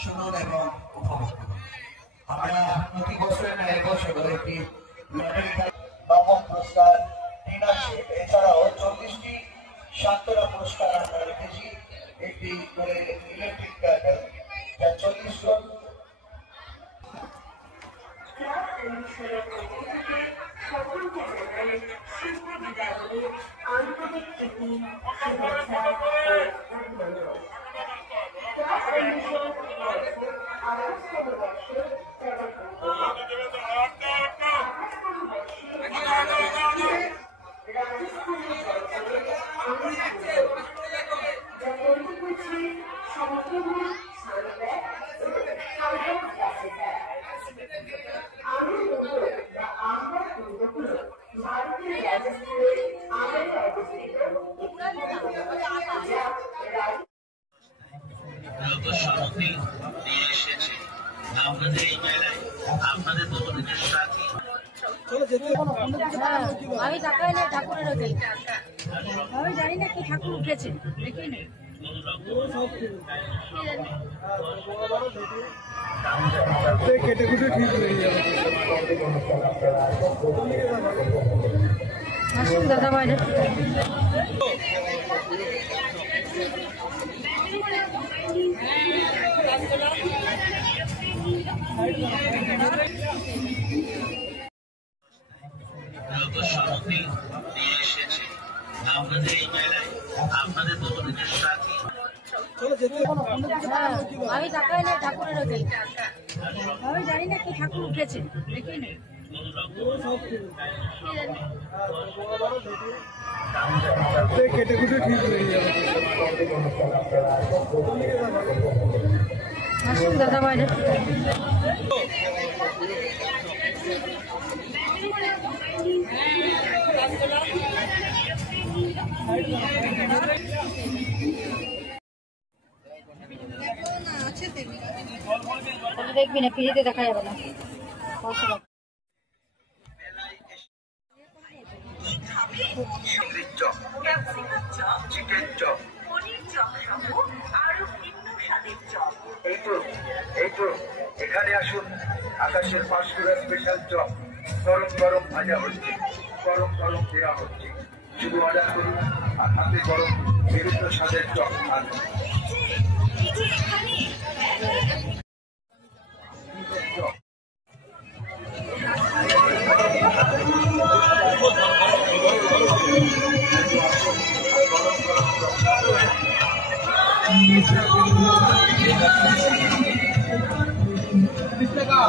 শুনুন এবং উপভোগ করুন। আমরা প্রতি বছরের ন্যায় এবছরও একটি লটারি নবম পুরস্কার, ডিনারশিপ, এছাড়াও 40টি সান্ত্বনা পুরস্কার আমরা রেখেছি। একটি করে ইলেকট্রিক ক্যান্ডেল, যা 40 জন সকলকে জানাই শুভ বিদায়ের আন্তরিক প্রীতি, শুভেচ্ছা ও অভিনন্দন। ভারতের রাজস্থানের আমেরিকা অবস্থিত আপনাদের এই মেলায় আপনাদের দোকানের সাথে আমি তাকাই না ঠাকুরের ওদের, আমি জানি না কি ঠাকুর উঠেছে, দেখি না কেটে কুটে ঠিক হয়ে যাবে। আসুন দাদা বাইরে। সামগ্রী নিয়ে এসেছে আপনাদের এই মেলায় আপনাদের দোকানের সাথে আমি তাকাই না ঠাকুরের ওদের, আমি জানি না কি ঠাকুর উঠেছে, দেখি না কেটে কুটে ঠিক হয়ে যাবে। আসুন দাদা বাইরে। দেখবি না, ফ্রিতে দেখা যাবে না। চিকেন চপ, এই তো এখানে আসুন। আকাশের পাঁশকুড়া স্পেশাল চপ, গরম গরম ভাজা হচ্ছে, গরম গরম দেওয়া হচ্ছে। শুধু অর্ডার করুন আর হাতে গরম বিভিন্ন স্বাদের চপ খান। টাকা